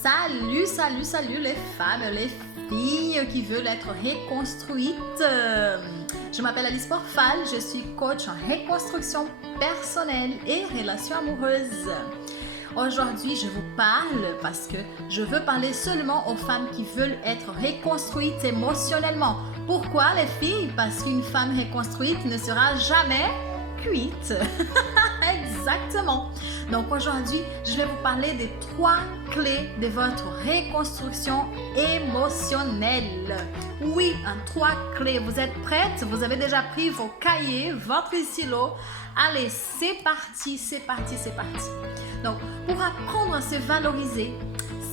Salut, salut, salut les femmes, les filles qui veulent être reconstruites. Je m'appelle Alice Porfal, je suis coach en reconstruction personnelle et relations amoureuses. Aujourd'hui, je vous parle parce que je veux parler seulement aux femmes qui veulent être reconstruites émotionnellement. Pourquoi les filles? Parce qu'une femme reconstruite ne sera jamais cuite. Exactement. Donc aujourd'hui, je vais vous parler des 3 clés de votre reconstruction émotionnelle. Oui, 3 clés. Vous êtes prêtes? Vous avez déjà pris vos cahiers, votre stylo. Allez, c'est parti, c'est parti, c'est parti. Donc, pour apprendre à se valoriser,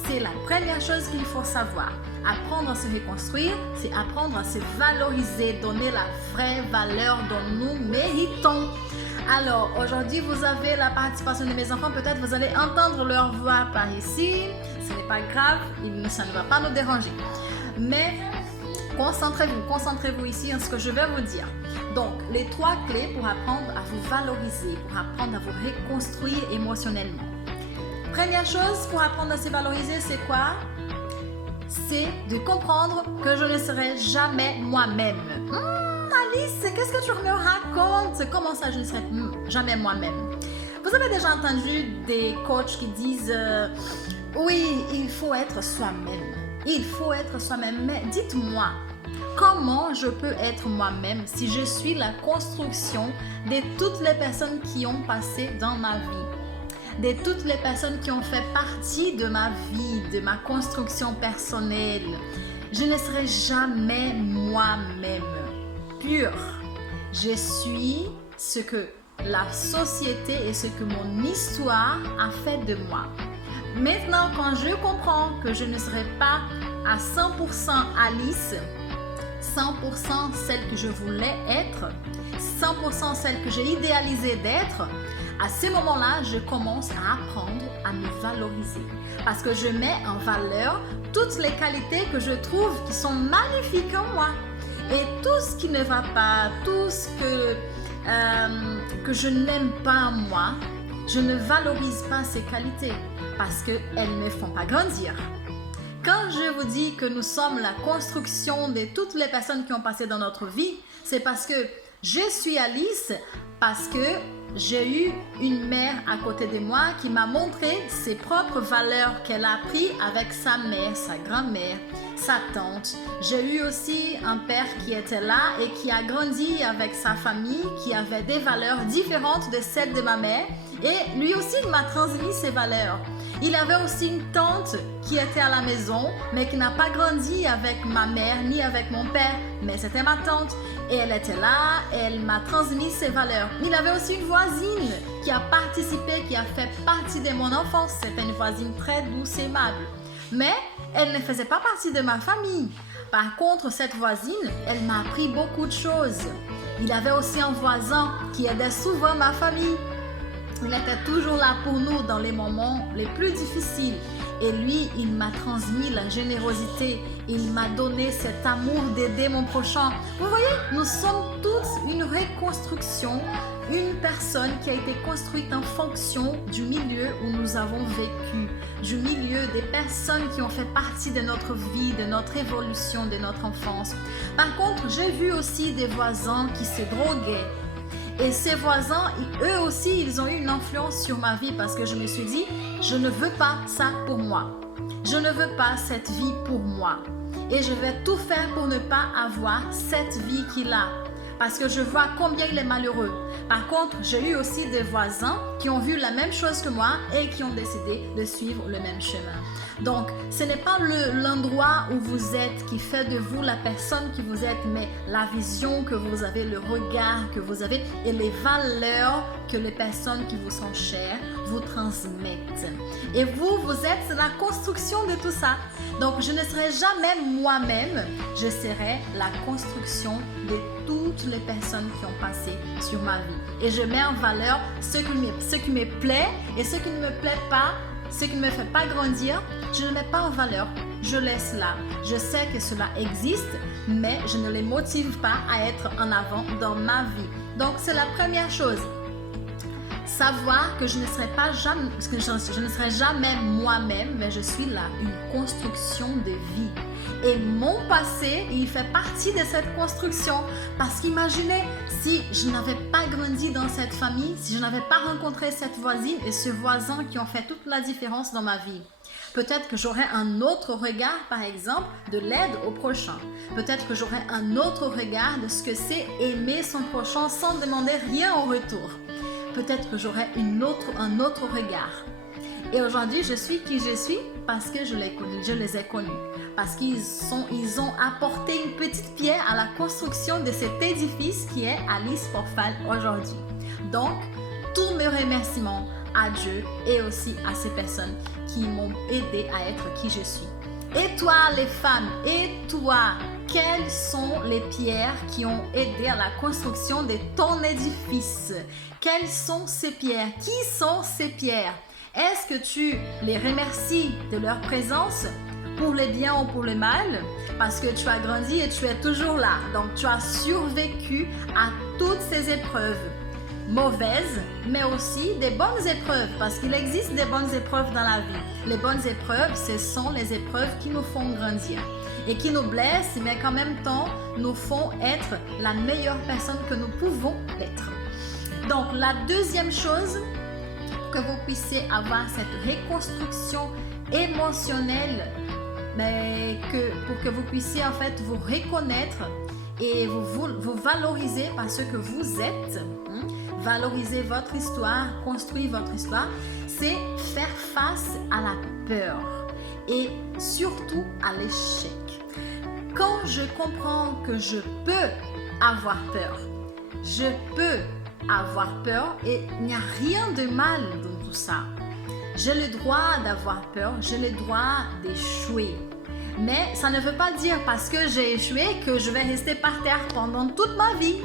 c'est la première chose qu'il faut savoir. Apprendre à se reconstruire, c'est apprendre à se valoriser, donner la vraie valeur dont nous méritons. Alors, aujourd'hui, vous avez la participation de mes enfants. Peut-être vous allez entendre leur voix par ici. Ce n'est pas grave, ça ne va pas nous déranger. Mais concentrez-vous ici en ce que je vais vous dire. Donc, les 3 clés pour apprendre à vous valoriser, pour apprendre à vous reconstruire émotionnellement. Première chose pour apprendre à se valoriser, c'est quoi? C'est de comprendre que je ne serai jamais moi-même. Alice, qu'est-ce que tu me racontes? Comment ça, je ne serai jamais moi-même? Vous avez déjà entendu des coachs qui disent oui, il faut être soi-même. Il faut être soi-même. Mais dites-moi, comment je peux être moi-même si je suis la construction de toutes les personnes qui ont passé dans ma vie? De toutes les personnes qui ont fait partie de ma vie, de ma construction personnelle. Je ne serai jamais moi-même pure. Je suis ce que la société et ce que mon histoire a fait de moi. Maintenant, quand je comprends que je ne serai pas à 100% Alice, 100% celle que je voulais être, 100% celle que j'ai idéalisé d'être, à ce moment-là, je commence à apprendre à me valoriser. Parce que je mets en valeur toutes les qualités que je trouve qui sont magnifiques en moi. Et tout ce qui ne va pas, tout ce que je n'aime pas en moi, je ne valorise pas ces qualités parce qu'elles ne me font pas grandir. Quand je vous dis que nous sommes la construction de toutes les personnes qui ont passé dans notre vie, c'est parce que je suis Alice, parce que j'ai eu une mère à côté de moi qui m'a montré ses propres valeurs qu'elle a apprises avec sa mère, sa grand-mère, sa tante. J'ai eu aussi un père qui était là et qui a grandi avec sa famille, qui avait des valeurs différentes de celles de ma mère. Et lui aussi, il m'a transmis ses valeurs. Il avait aussi une tante qui était à la maison, mais qui n'a pas grandi avec ma mère ni avec mon père, mais c'était ma tante. Et elle était là, elle m'a transmis ses valeurs. Il avait aussi une voisine qui a participé, qui a fait partie de mon enfance. C'était une voisine très douce et aimable. Mais elle ne faisait pas partie de ma famille. Par contre, cette voisine, elle m'a appris beaucoup de choses. Il avait aussi un voisin qui aidait souvent ma famille. Il était toujours là pour nous dans les moments les plus difficiles. Et lui, il m'a transmis la générosité. Il m'a donné cet amour d'aider mon prochain. Vous voyez, nous sommes tous une reconstruction, une personne qui a été construite en fonction du milieu où nous avons vécu, du milieu des personnes qui ont fait partie de notre vie, de notre évolution, de notre enfance. Par contre, j'ai vu aussi des voisins qui se droguaient. Et ces voisins, eux aussi, ils ont eu une influence sur ma vie parce que je me suis dit, je ne veux pas ça pour moi. Je ne veux pas cette vie pour moi. Et je vais tout faire pour ne pas avoir cette vie qu'il a. Parce que je vois combien il est malheureux. Par contre, j'ai eu aussi des voisins qui ont vu la même chose que moi et qui ont décidé de suivre le même chemin. Donc, ce n'est pas l'endroit où vous êtes qui fait de vous la personne qui vous êtes, mais la vision que vous avez, le regard que vous avez et les valeurs que les personnes qui vous sont chères vous transmettent. Et vous, vous êtes la construction de tout ça. Donc, je ne serai jamais moi-même, je serai la construction de toutes les personnes qui ont passé sur ma vie. Et je mets en valeur ce qui me plaît et ce qui ne me plaît pas, ce qui ne me fait pas grandir, je ne le mets pas en valeur. Je laisse là. Je sais que cela existe, mais je ne les motive pas à être en avant dans ma vie. Donc, c'est la première chose. Savoir que je ne serai pas jamais, que je ne serai jamais moi-même, mais je suis là, une construction de vie. Et mon passé, il fait partie de cette construction. Parce qu'imaginez, si je n'avais pas grandi dans cette famille, si je n'avais pas rencontré cette voisine et ce voisin qui ont fait toute la différence dans ma vie, peut-être que j'aurais un autre regard, par exemple, de l'aide au prochain. Peut-être que j'aurais un autre regard de ce que c'est aimer son prochain sans demander rien en retour. Peut-être que j'aurais un autre regard. Et aujourd'hui, je suis qui je suis parce que je les ai connus. Parce qu'ils ont apporté une petite pierre à la construction de cet édifice qui est Alice Forfal aujourd'hui. Donc, tous mes remerciements à Dieu et aussi à ces personnes qui m'ont aidé à être qui je suis. Et toi, les femmes, et toi, quelles sont les pierres qui ont aidé à la construction de ton édifice? Quelles sont ces pierres? Qui sont ces pierres? Est-ce que tu les remercies de leur présence pour le bien ou pour le mal? Parce que tu as grandi et tu es toujours là. Donc, tu as survécu à toutes ces épreuves. Mauvaises, mais aussi des bonnes épreuves, parce qu'il existe des bonnes épreuves dans la vie. Les bonnes épreuves, ce sont les épreuves qui nous font grandir et qui nous blessent, mais qu'en même temps, nous font être la meilleure personne que nous pouvons être. Donc, la deuxième chose, que vous puissiez avoir cette reconstruction émotionnelle, mais pour que vous puissiez en fait vous reconnaître et vous valoriser par ce que vous êtes, valoriser votre histoire, construire votre histoire, c'est faire face à la peur et surtout à l'échec. Quand je comprends que je peux avoir peur, je peux avoir peur et il n'y a rien de mal dans tout ça. J'ai le droit d'avoir peur, j'ai le droit d'échouer. Mais ça ne veut pas dire parce que j'ai échoué que je vais rester par terre pendant toute ma vie.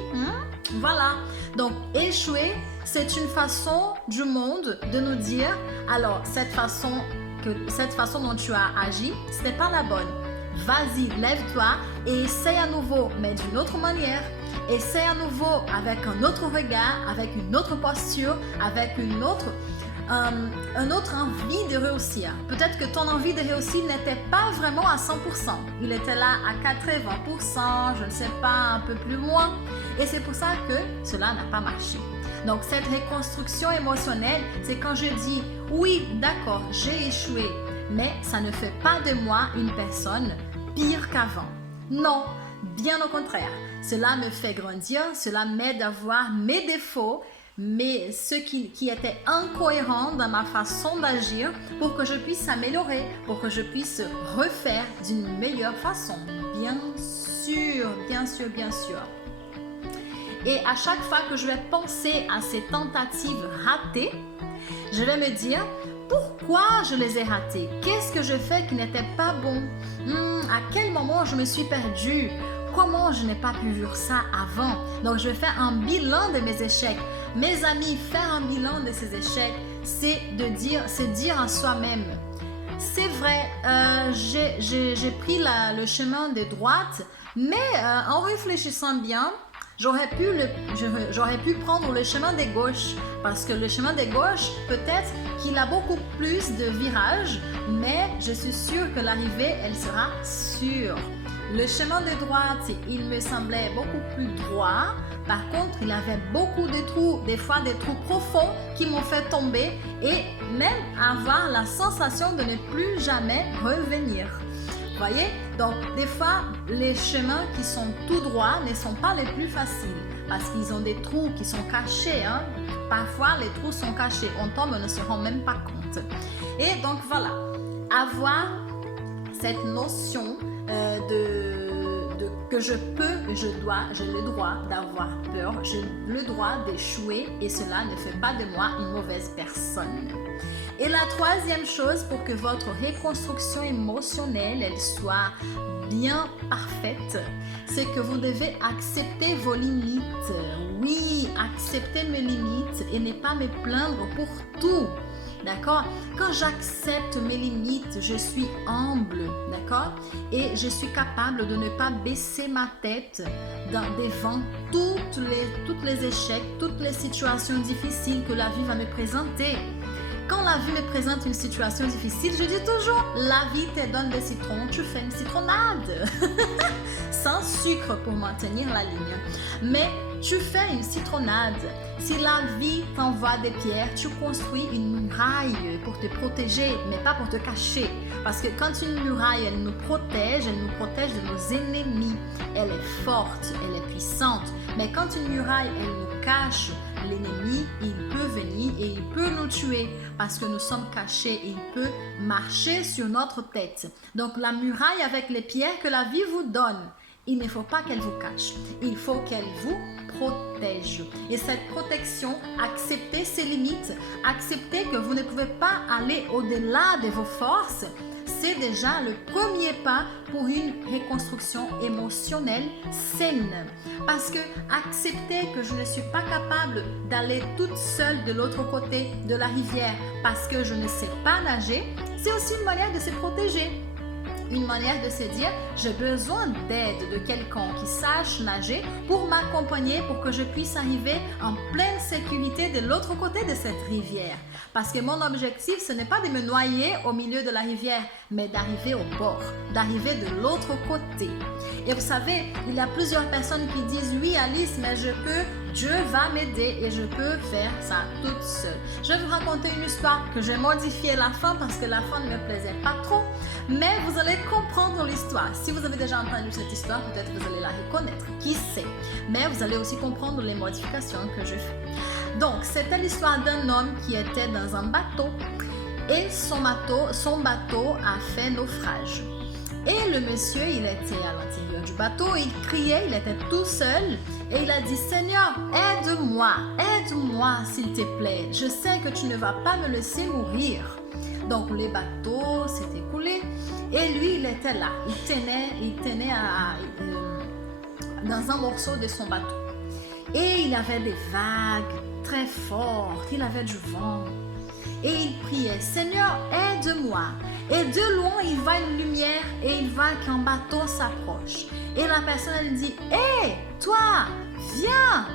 Voilà. Donc, échouer, c'est une façon du monde de nous dire, alors, cette façon dont tu as agi, ce n'est pas la bonne. Vas-y, lève-toi et essaie à nouveau, mais d'une autre manière. Essaie à nouveau avec un autre regard, avec une autre posture, avec une autre envie de réussir. Peut-être que ton envie de réussir n'était pas vraiment à 100%. Il était là à 80%, je ne sais pas, un peu plus moins. Et c'est pour ça que cela n'a pas marché. Donc, cette reconstruction émotionnelle, c'est quand je dis, oui, d'accord, j'ai échoué, mais ça ne fait pas de moi une personne pire qu'avant. Non, bien au contraire. Cela me fait grandir, cela m'aide à voir mes défauts, mais ce qui était incohérent dans ma façon d'agir pour que je puisse s'améliorer, pour que je puisse refaire d'une meilleure façon. Bien sûr, bien sûr, bien sûr. Et à chaque fois que je vais penser à ces tentatives ratées, je vais me dire, pourquoi je les ai ratées? Qu'est-ce que je fais qui n'était pas bon? À quel moment je me suis perdue? Comment je n'ai pas pu vivre ça avant? Donc, je vais faire un bilan de mes échecs. Mes amis, faire un bilan de ces échecs, c'est dire à soi-même, c'est vrai, j'ai pris le chemin de droite, mais en réfléchissant bien, j'aurais pu prendre le chemin de gauche, parce que le chemin de gauche, peut-être qu'il a beaucoup plus de virages, mais je suis sûre que l'arrivée, elle sera sûre. Le chemin de droite, il me semblait beaucoup plus droit. Par contre, il avait beaucoup de trous, des fois des trous profonds qui m'ont fait tomber et même avoir la sensation de ne plus jamais revenir. Voyez? Donc, des fois, les chemins qui sont tout droits ne sont pas les plus faciles parce qu'ils ont des trous qui sont cachés. Parfois, les trous sont cachés. On tombe, on ne se rend même pas compte. Et donc, voilà. Avoir cette notion que je peux, j'ai le droit d'avoir peur, j'ai le droit d'échouer et cela ne fait pas de moi une mauvaise personne. Et la troisième chose pour que votre reconstruction émotionnelle elle soit bien parfaite, c'est que vous devez accepter vos limites. Oui, accepter mes limites et ne pas me plaindre pour tout. d'accord? Quand j'accepte mes limites, je suis humble, d'accord? Et je suis capable de ne pas baisser ma tête devant toutes les échecs, toutes les situations difficiles que la vie va me présenter. Quand la vie me présente une situation difficile, je dis toujours, la vie te donne des citrons, tu fais une citronnade. Sans sucre pour maintenir la ligne. Mais tu fais une citronnade. Si la vie t'envoie des pierres, tu construis une muraille pour te protéger, mais pas pour te cacher. Parce que quand une muraille, elle nous protège de nos ennemis. Elle est forte, elle est puissante. Mais quand une muraille, elle nous cache, l'ennemi, il peut venir et il peut nous tuer parce que nous sommes cachés. Il peut marcher sur notre tête. Donc la muraille avec les pierres que la vie vous donne, il ne faut pas qu'elle vous cache. Il faut qu'elle vous protège. Et cette protection, acceptez ses limites, acceptez que vous ne pouvez pas aller au-delà de vos forces, c'est déjà le premier pas pour une reconstruction émotionnelle saine. Parce que accepter que je ne suis pas capable d'aller toute seule de l'autre côté de la rivière parce que je ne sais pas nager, c'est aussi une manière de se protéger. Une manière de se dire, j'ai besoin d'aide de quelqu'un qui sache nager pour m'accompagner, pour que je puisse arriver en pleine sécurité de l'autre côté de cette rivière. Parce que mon objectif, ce n'est pas de me noyer au milieu de la rivière, mais d'arriver au bord, d'arriver de l'autre côté. Et vous savez, il y a plusieurs personnes qui disent, oui Alice, mais Dieu va m'aider et je peux faire ça toute seule. Je vais vous raconter une histoire que j'ai modifié la fin parce que la fin ne me plaisait pas trop, mais vous allez comprendre l'histoire. Si vous avez déjà entendu cette histoire, peut-être vous allez la reconnaître, qui sait. Mais vous allez aussi comprendre les modifications que je fais. Donc, c'était l'histoire d'un homme qui était dans un bateau et son bateau a fait naufrage. Et le monsieur, il était à l'intérieur du bateau, il criait, il était tout seul et il a dit, Seigneur, aide-moi s'il te plaît. Je sais que tu ne vas pas me laisser mourir. Donc le bateau s'est écoulé et lui, il était là. Il tenait dans un morceau de son bateau. Et il avait des vagues très fortes, il avait du vent. Et il priait, Seigneur, aide-moi. Et de loin, il voit une lumière et il voit qu'un bateau s'approche. Et la personne, elle dit, hé, toi, viens,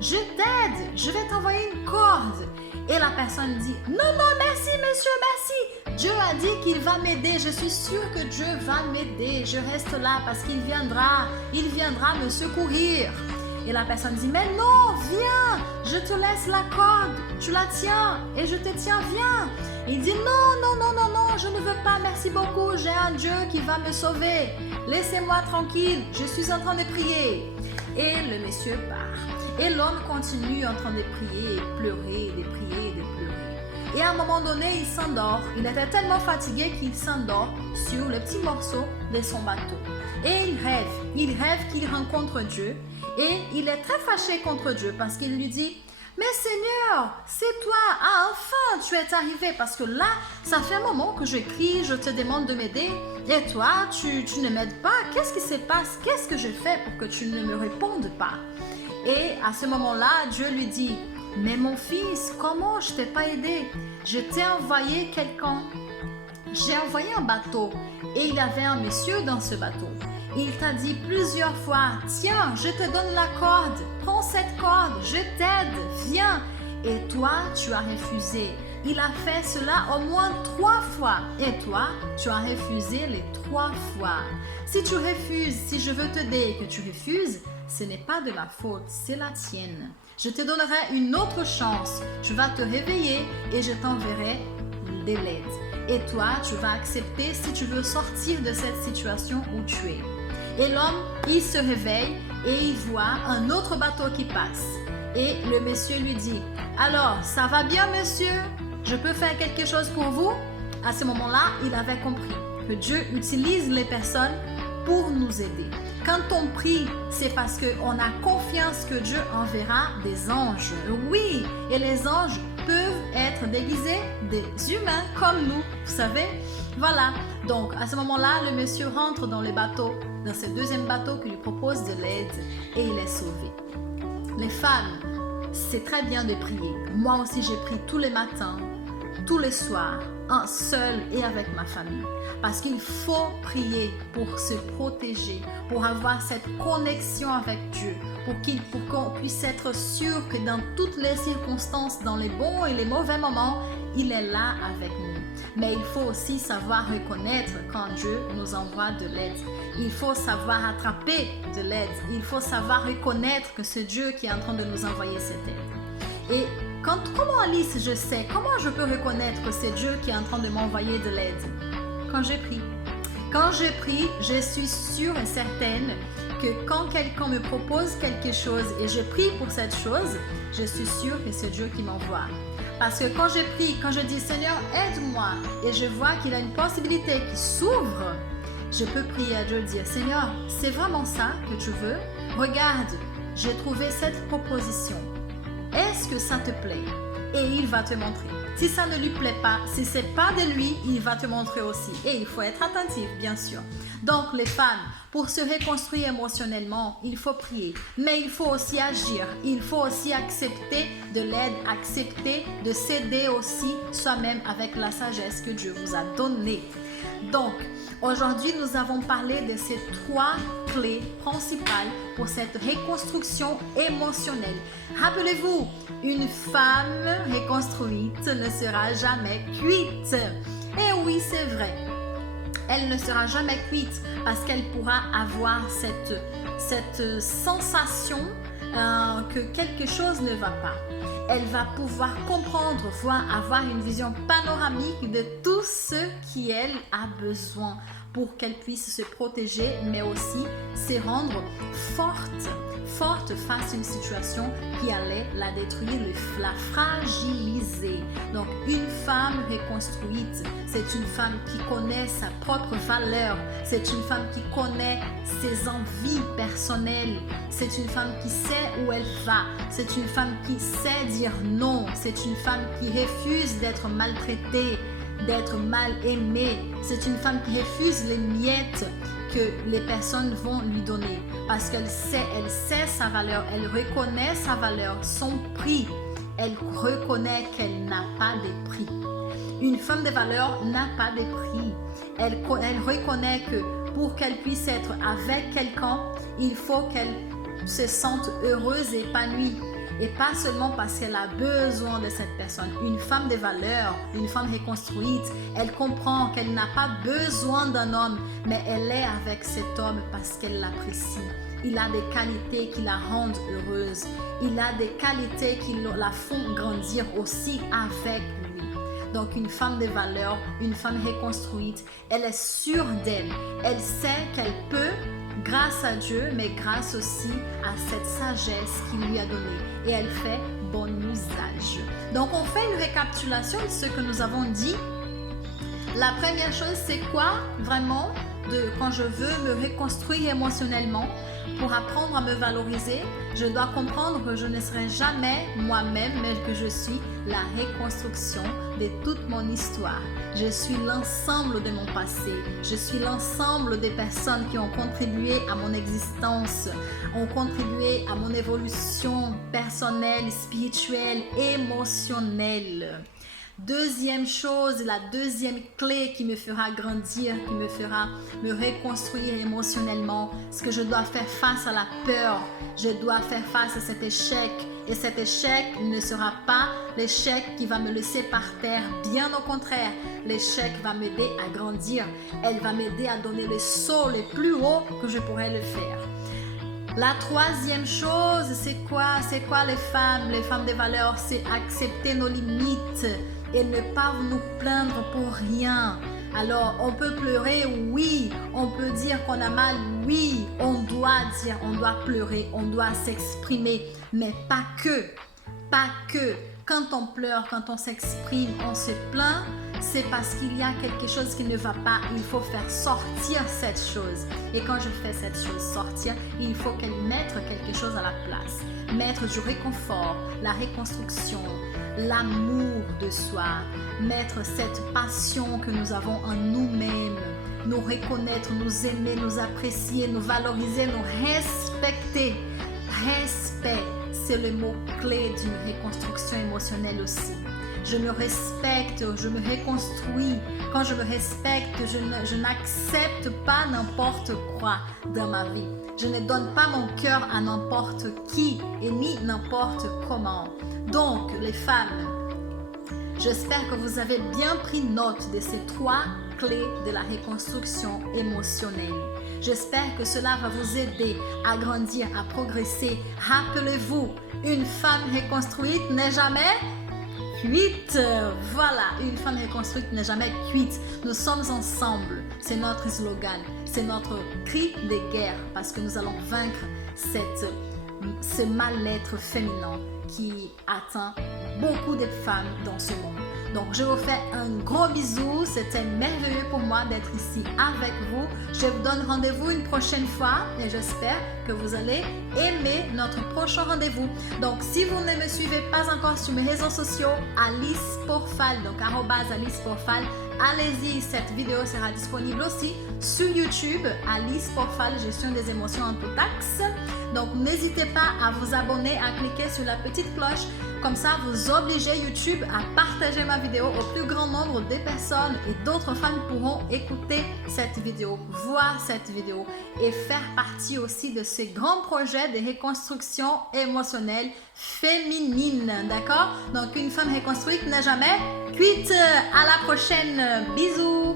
je t'aide, je vais t'envoyer une corde. Et la personne dit, non, merci, monsieur, merci. Dieu a dit qu'il va m'aider, je suis sûre que Dieu va m'aider. Je reste là parce qu'il viendra me secourir. Et la personne dit, mais non, viens, je te laisse la corde, tu la tiens et je te tiens, viens. Et il dit, non, je ne veux pas, merci beaucoup, j'ai un Dieu qui va me sauver. Laissez-moi tranquille, je suis en train de prier. Et le monsieur part. Et l'homme continue en train de prier et pleurer, de prier et de pleurer. Et à un moment donné, il s'endort. Il était tellement fatigué qu'il s'endort sur le petit morceau de son bateau. Et il rêve qu'il rencontre Dieu. Et il est très fâché contre Dieu parce qu'il lui dit, mais Seigneur, c'est toi, enfin tu es arrivé parce que là, ça fait un moment que je crie, je te demande de m'aider et toi, tu ne m'aides pas. Qu'est-ce qui se passe? Qu'est-ce que je fais pour que tu ne me répondes pas? Et à ce moment-là, Dieu lui dit, mais mon fils, comment je t'ai pas aidé? Je t'ai envoyé quelqu'un. J'ai envoyé un bateau et il y avait un monsieur dans ce bateau. Il t'a dit plusieurs fois, tiens, je te donne la corde, prends cette corde, je t'aide, viens. Et toi, tu as refusé. Il a fait cela au moins 3 fois. Et toi, tu as refusé les 3 fois. Si tu refuses, si je veux t'aider et que tu refuses, ce n'est pas de ma faute, c'est la tienne. Je te donnerai une autre chance. Tu vas te réveiller et je t'enverrai de l'aide. Et toi, tu vas accepter si tu veux sortir de cette situation où tu es. Et l'homme, il se réveille et il voit un autre bateau qui passe. Et le monsieur lui dit, alors, ça va bien monsieur? Je peux faire quelque chose pour vous? À ce moment-là, il avait compris que Dieu utilise les personnes pour nous aider. Quand on prie, c'est parce qu'on a confiance que Dieu enverra des anges. Oui, et les anges peuvent être déguisés des humains comme nous, vous savez. Voilà, donc à ce moment-là, le monsieur rentre dans le bateau, dans ce deuxième bateau qui lui propose de l'aide et il est sauvé. Les femmes, c'est très bien de prier. Moi aussi, j'ai prie tous les matins tous les soirs, seul et avec ma famille. Parce qu'il faut prier pour se protéger, pour avoir cette connexion avec Dieu, pour qu'on puisse être sûr que dans toutes les circonstances, dans les bons et les mauvais moments, il est là avec nous. Mais il faut aussi savoir reconnaître quand Dieu nous envoie de l'aide. Il faut savoir attraper de l'aide. Il faut savoir reconnaître que c'est Dieu qui est en train de nous envoyer cette aide. Et comment Alice, je sais, comment je peux reconnaître que c'est Dieu qui est en train de m'envoyer de l'aide? Quand je prie. Quand je prie, je suis sûre et certaine que quand quelqu'un me propose quelque chose et je prie pour cette chose, je suis sûre que c'est Dieu qui m'envoie. Parce que quand je prie, quand je dis Seigneur, aide-moi, et je vois qu'il y a une possibilité qui s'ouvre, je peux prier à Dieu et dire Seigneur, c'est vraiment ça que tu veux? Regarde, j'ai trouvé cette proposition. Est-ce que ça te plaît? Et il va te montrer. Si ça ne lui plaît pas, si ce n'est pas de lui, il va te montrer aussi. Et il faut être attentif, bien sûr. Donc, les femmes, pour se reconstruire émotionnellement, il faut prier. Mais il faut aussi agir. Il faut aussi accepter de l'aide, accepter de s'aider aussi soi-même avec la sagesse que Dieu vous a donnée. Donc, aujourd'hui, nous avons parlé de ces 3 clés principales pour cette reconstruction émotionnelle. Rappelez-vous, une femme reconstruite ne sera jamais cuite. Et oui, c'est vrai. Elle ne sera jamais cuite parce qu'elle pourra avoir cette sensation que quelque chose ne va pas. Elle va pouvoir comprendre, avoir une vision panoramique de tout ce qu'elle a besoin pour qu'elle puisse se protéger, mais aussi se rendre forte face à une situation qui allait la détruire, la fragiliser. Donc, une femme reconstruite, c'est une femme qui connaît sa propre valeur, c'est une femme qui connaît ses envies personnelles, c'est une femme qui sait où elle va, c'est une femme qui sait dire non, c'est une femme qui refuse d'être maltraitée, d'être mal aimée. C'est une femme qui refuse les miettes que les personnes vont lui donner parce qu'elle sait sa valeur, elle reconnaît sa valeur, son prix. Elle reconnaît qu'elle n'a pas de prix. Une femme de valeur n'a pas de prix. Elle reconnaît que pour qu'elle puisse être avec quelqu'un, il faut qu'elle se sente heureuse et épanouie. Et pas seulement parce qu'elle a besoin de cette personne. Une femme de valeur, une femme reconstruite, elle comprend qu'elle n'a pas besoin d'un homme, mais elle est avec cet homme parce qu'elle l'apprécie. Il a des qualités qui la rendent heureuse. Il a des qualités qui la font grandir aussi avec lui. Donc une femme de valeur, une femme reconstruite, elle est sûre d'elle. Elle sait qu'elle peut, grâce à Dieu, mais grâce aussi à cette sagesse qu'il lui a donnée. Et elle fait bon usage. Donc, on fait une récapitulation de ce que nous avons dit. La première chose, c'est quoi vraiment quand je veux me reconstruire émotionnellement pour apprendre à me valoriser, je dois comprendre que je ne serai jamais moi-même, mais que je suis la reconstruction de toute mon histoire. Je suis l'ensemble de mon passé. Je suis l'ensemble des personnes qui ont contribué à mon existence, ont contribué à mon évolution personnelle, spirituelle, émotionnelle. Deuxième chose, la deuxième clé qui me fera grandir, qui me fera me reconstruire émotionnellement, c'est que je dois faire face à la peur. Je dois faire face à cet échec. Et cet échec ne sera pas l'échec qui va me laisser par terre. Bien au contraire, l'échec va m'aider à grandir. Elle va m'aider à donner le saut le plus haut que je pourrais le faire. La troisième chose, c'est quoi? C'est quoi les femmes de valeur? C'est accepter nos limites et ne pas nous plaindre pour rien. Alors, on peut pleurer, oui. On peut dire qu'on a mal, oui. On doit dire, on doit pleurer, on doit s'exprimer. Mais pas que. Pas que. Quand on pleure, quand on s'exprime, on se plaint, c'est parce qu'il y a quelque chose qui ne va pas. Il faut faire sortir cette chose. Et quand je fais cette chose sortir, il faut qu'elle mette quelque chose à la place. Mettre du réconfort, la reconstruction, l'amour de soi, mettre cette passion que nous avons en nous-mêmes, nous reconnaître, nous aimer, nous apprécier, nous valoriser, nous respecter. Respect, c'est le mot clé d'une reconstruction émotionnelle aussi. je me respecte, je me reconstruis. Quand je me respecte, je n'accepte pas n'importe quoi dans ma vie. Je ne donne pas mon cœur à n'importe qui et ni n'importe comment. Donc, les femmes, j'espère que vous avez bien pris note de ces 3 clés de la reconstruction émotionnelle. J'espère que cela va vous aider à grandir, à progresser. Rappelez-vous, une femme reconstruite n'est jamais cuite. Voilà, une femme reconstruite n'est jamais cuite. Nous sommes ensemble. C'est notre slogan. C'est notre cri de guerre parce que nous allons vaincre ce mal-être féminin qui atteint beaucoup de femmes dans ce monde. Donc, je vous fais un gros bisou. C'était merveilleux pour moi d'être ici avec vous. Je vous donne rendez-vous une prochaine fois et j'espère que vous allez aimer notre prochain rendez-vous. Donc, si vous ne me suivez pas encore sur mes réseaux sociaux, Alice Porfal, donc @Alice Porfal, allez-y, cette vidéo sera disponible aussi sur YouTube, Alice Porfal, gestion des émotions en tout axe. Donc, n'hésitez pas à vous abonner, à cliquer sur la petite cloche. Comme ça, vous obligez YouTube à partager ma vidéo au plus grand nombre de personnes et d'autres femmes pourront écouter cette vidéo, voir cette vidéo et faire partie aussi de ce grand projet de reconstruction émotionnelle féminine. D'accord? Donc, une femme reconstruite n'est jamais cuite. À la prochaine. Bisous.